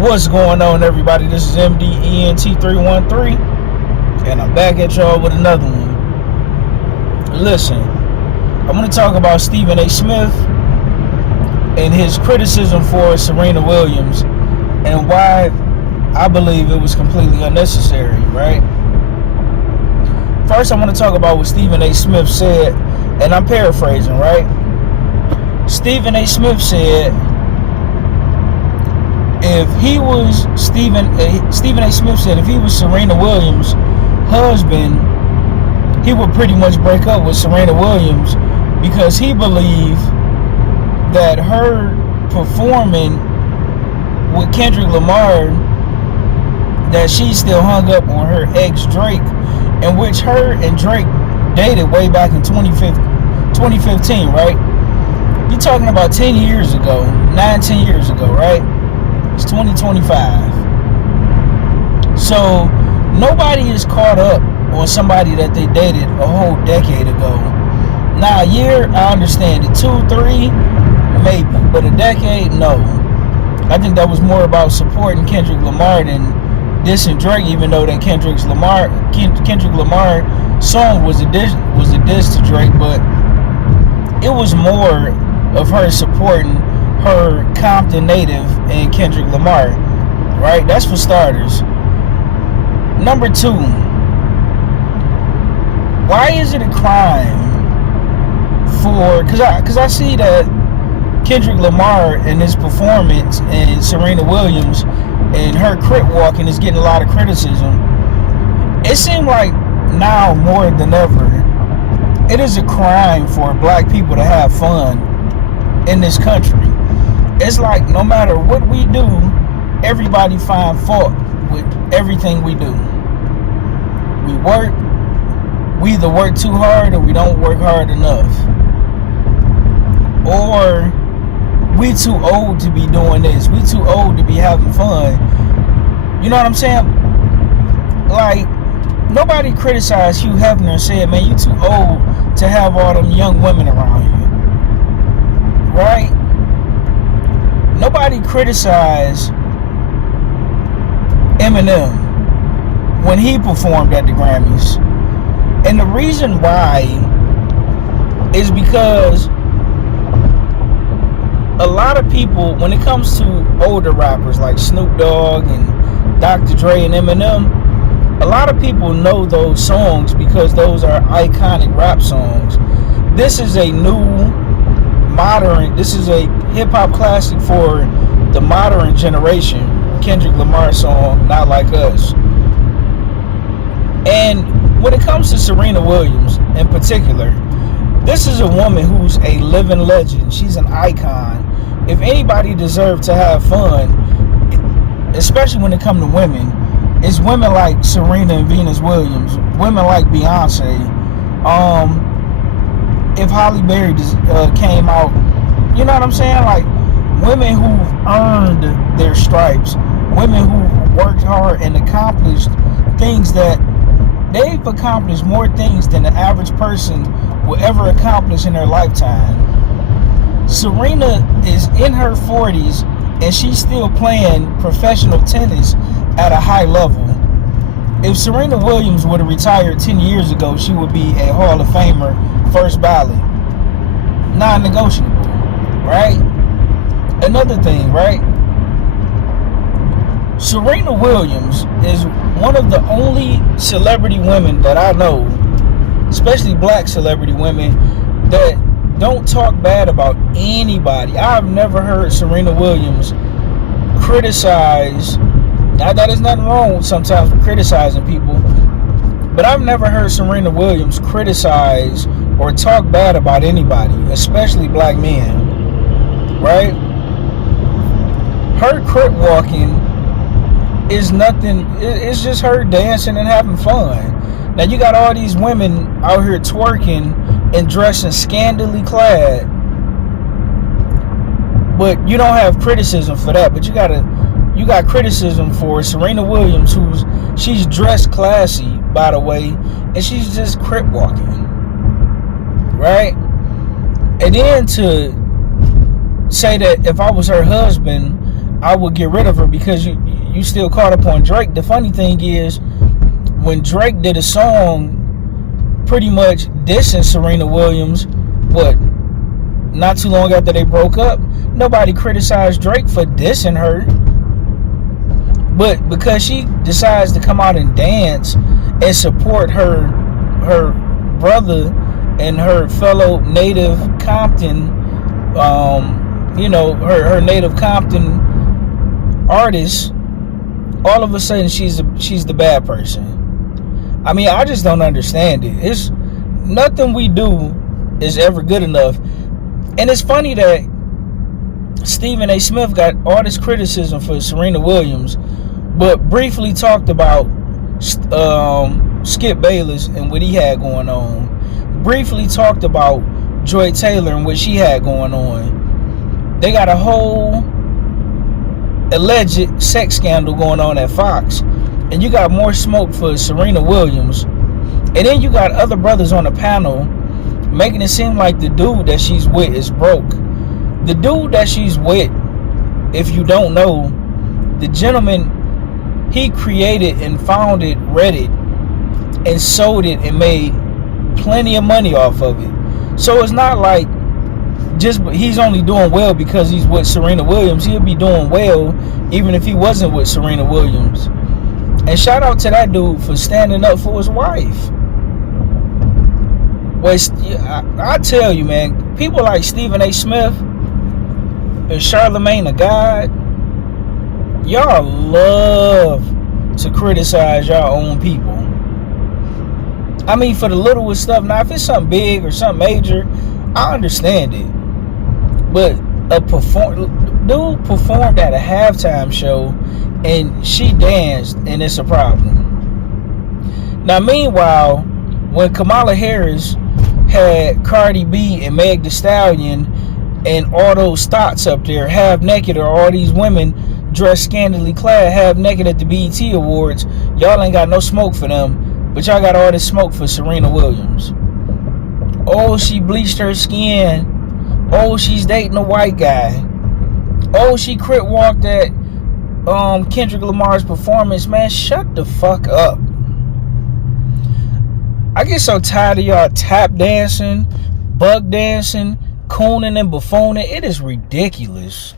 What's going on, everybody? This is MDENT313, and I'm back at y'all with another one. Listen, I'm going to talk about Stephen A. Smith and his criticism for Serena Williams and why I believe it was completely unnecessary, right? First, I want to talk about what Stephen A. Smith said, and I'm paraphrasing, right? Stephen A. Smith said, if he was Stephen A. Smith said if he was Serena Williams' husband, he would pretty much break up with Serena Williams because he believed that her performing with Kendrick Lamar, that she still hung up on her ex Drake, in which her and Drake dated way back in 2015, right? You're talking about 10 years ago, 10 years ago, right? It's 2025. So nobody is caught up on somebody that they dated a whole decade ago. Now, a year, I understand it. 2, 3, maybe. But a decade, no. I think that was more about supporting Kendrick Lamar than dissing Drake, even though that Kendrick Lamar song was a diss to Drake, but it was more of her supporting her Compton native and Kendrick Lamar, right? That's for starters. Number two, why is it a crime for, because I see that Kendrick Lamar and his performance and Serena Williams and her crip walking is getting a lot of criticism. It seems like now more than ever, it is a crime for black people to have fun in this country. It's like no matter what we do, everybody find fault with everything we do. We either work too hard or we don't work hard enough. Or we too old to be doing this. We too old to be having fun. You know what I'm saying? Like, nobody criticized Hugh Hefner and said, man, you too old to have all them young women around you. Right? Nobody criticized Eminem when he performed at the Grammys. And the reason why is because a lot of people, when it comes to older rappers like Snoop Dogg and Dr. Dre and Eminem, a lot of people know those songs because those are iconic rap songs. This is a hip-hop classic for the modern generation. Kendrick Lamar song, Not Like Us. And when it comes to Serena Williams in particular, this is a woman who's a living legend. She's an icon. If anybody deserves to have fun, especially when it comes to women, it's women like Serena and Venus Williams, women like Beyonce. If Halle Berry came out, you know what I'm saying? Like, women who've earned their stripes, women who worked hard and accomplished things that they've accomplished more things than the average person will ever accomplish in their lifetime. Serena is in her 40s and she's still playing professional tennis at a high level. If Serena Williams would have retired 10 years ago, she would be a Hall of Famer, first ballot. Non-negotiable, right? Another thing, right? Serena Williams is one of the only celebrity women that I know, especially black celebrity women, that don't talk bad about anybody. I've never heard Serena Williams criticize. Now, that is nothing wrong sometimes with criticizing people, but I've never heard Serena Williams criticize or talk bad about anybody, especially black men, right? Her crip walking is nothing. It's just her dancing and having fun. Now, you got all these women out here twerking and dressing scantily clad, but you don't have criticism for that. But you got criticism for Serena Williams, she's dressed classy, by the way, and she's just crip walking, right? And then to say that if I was her husband, I would get rid of her because you still caught up on Drake. The funny thing is, when Drake did a song pretty much dissing Serena Williams, not too long after they broke up, nobody criticized Drake for dissing her. But because she decides to come out and dance and support her brother and her fellow native Compton, her native Compton artist, all of a sudden she's the bad person. I mean, I just don't understand it. It's nothing we do is ever good enough. And it's funny that Stephen A. Smith got all this criticism for Serena Williams, but briefly talked about Skip Bayless and what he had going on. Briefly talked about Joy Taylor and what she had going on. They got a whole alleged sex scandal going on at Fox. And you got more smoke for Serena Williams. And then you got other brothers on the panel making it seem like the dude that she's with is broke. The dude that she's with, if you don't know, the gentleman, he created and founded Reddit and sold it and made plenty of money off of it. So it's not like just he's only doing well because he's with Serena Williams. He'll be doing well even if he wasn't with Serena Williams. And shout out to that dude for standing up for his wife. Well, I tell you, man, people like Stephen A. Smith and Charlemagne the God, y'all love to criticize y'all own people. I mean, for the littlest stuff. Now, if it's something big or something major, I understand it. But dude performed at a halftime show and she danced, and it's a problem. Now, meanwhile, when Kamala Harris had Cardi B and Meg Thee Stallion and all those thoughts up there half naked, or all these women dressed scantily clad half naked at the BET Awards, y'all ain't got no smoke for them, but y'all got all this smoke for Serena Williams. Oh, she bleached her skin. Oh, she's dating a white guy. Oh, she crit walked at Kendrick Lamar's performance. Man, shut the fuck up. I get so tired of y'all tap dancing, bug dancing, cooning and buffooning. It is ridiculous.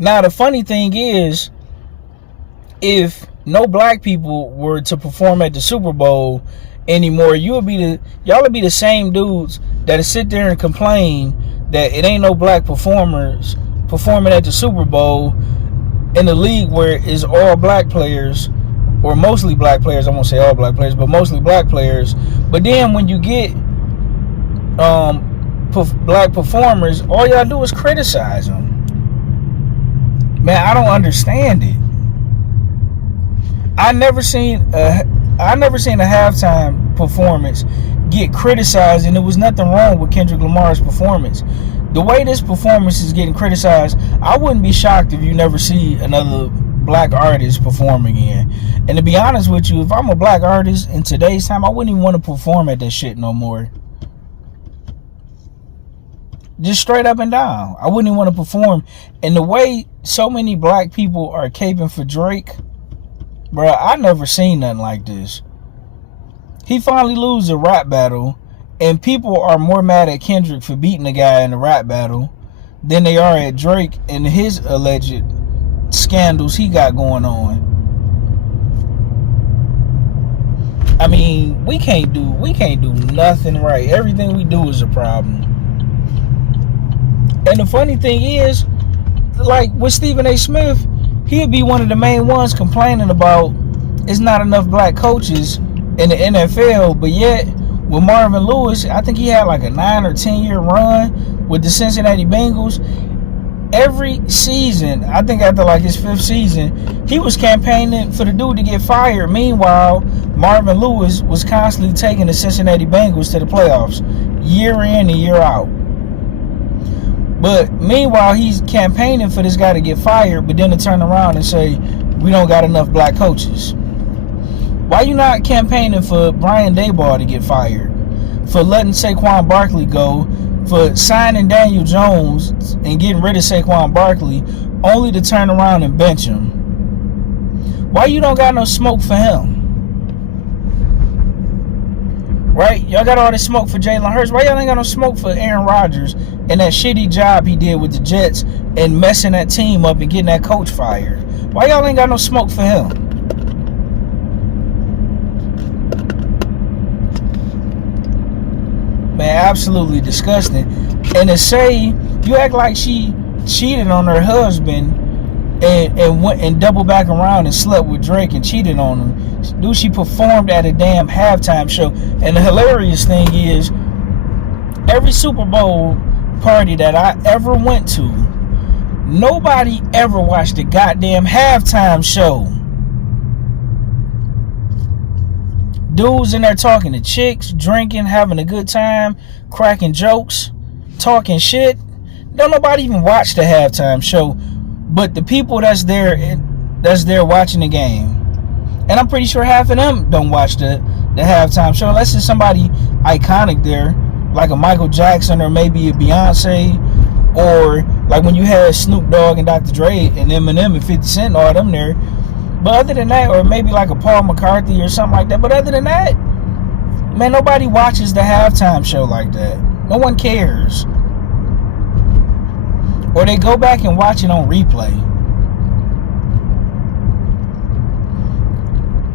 Now, the funny thing is, if no black people were to perform at the Super Bowl anymore, y'all would be the same dudes that sit there and complain that it ain't no black performers performing at the Super Bowl in the league where it's all black players, or mostly black players. I won't say all black players, but mostly black players. But then when you get black performers, all y'all do is criticize them. Man, I don't understand it. I never seen a halftime performance get criticized, and there was nothing wrong with Kendrick Lamar's performance. The way this performance is getting criticized, I wouldn't be shocked if you never see another black artist perform again. And to be honest with you, if I'm a black artist in today's time, I wouldn't even want to perform at that shit no more. Just straight up and down. I wouldn't even want to perform. And the way so many black people are caping for Drake, bro, I never seen nothing like this. He finally loses a rap battle, and people are more mad at Kendrick for beating the guy in the rap battle than they are at Drake and his alleged scandals he got going on. I mean, we can't do nothing right. Everything we do is a problem. And the funny thing is, like with Stephen A. Smith, he'd be one of the main ones complaining about it's not enough black coaches in the NFL, but yet with Marvin Lewis, I think he had like a 9 or 10 year run with the Cincinnati Bengals. Every season, I think after like his 5th season, he was campaigning for the dude to get fired. Meanwhile, Marvin Lewis was constantly taking the Cincinnati Bengals to the playoffs year in and year out. But meanwhile, he's campaigning for this guy to get fired, but then to turn around and say, we don't got enough black coaches. Why you not campaigning for Brian Daboll to get fired? For letting Saquon Barkley go? for signing Daniel Jones and getting rid of Saquon Barkley, only to turn around and bench him. Why you don't got no smoke for him? Right? Y'all got all this smoke for Jalen Hurts. Why y'all ain't got no smoke for Aaron Rodgers and that shitty job he did with the Jets and messing that team up and getting that coach fired? Why y'all ain't got no smoke for him? Man, absolutely disgusting. And to say you act like she cheated on her husband and went and doubled back around and slept with Drake and cheated on him. Dude, she performed at a damn halftime show. And the hilarious thing is, every Super Bowl party that I ever went to, nobody ever watched the goddamn halftime show. Dudes in there talking to chicks, drinking, having a good time, cracking jokes, talking shit. Don't nobody even watch the halftime show, but the people that's there watching the game. And I'm pretty sure half of them don't watch the halftime show, unless it's somebody iconic there, like a Michael Jackson or maybe a Beyonce, or like when you had Snoop Dogg and Dr. Dre and Eminem and 50 Cent and all them there. But other than that, or maybe like a Paul McCartney or something like that. But other than that, man, nobody watches the halftime show like that. No one cares. Or they go back and watch it on replay.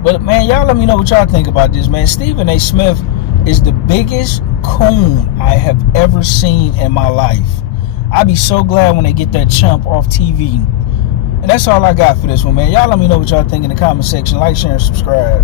But man, y'all let me know what y'all think about this, man. Stephen A. Smith is the biggest coon I have ever seen in my life. I'd be so glad when they get that chump off TV. And that's all I got for this one, man. Y'all let me know what y'all think in the comment section. Like, share, and subscribe.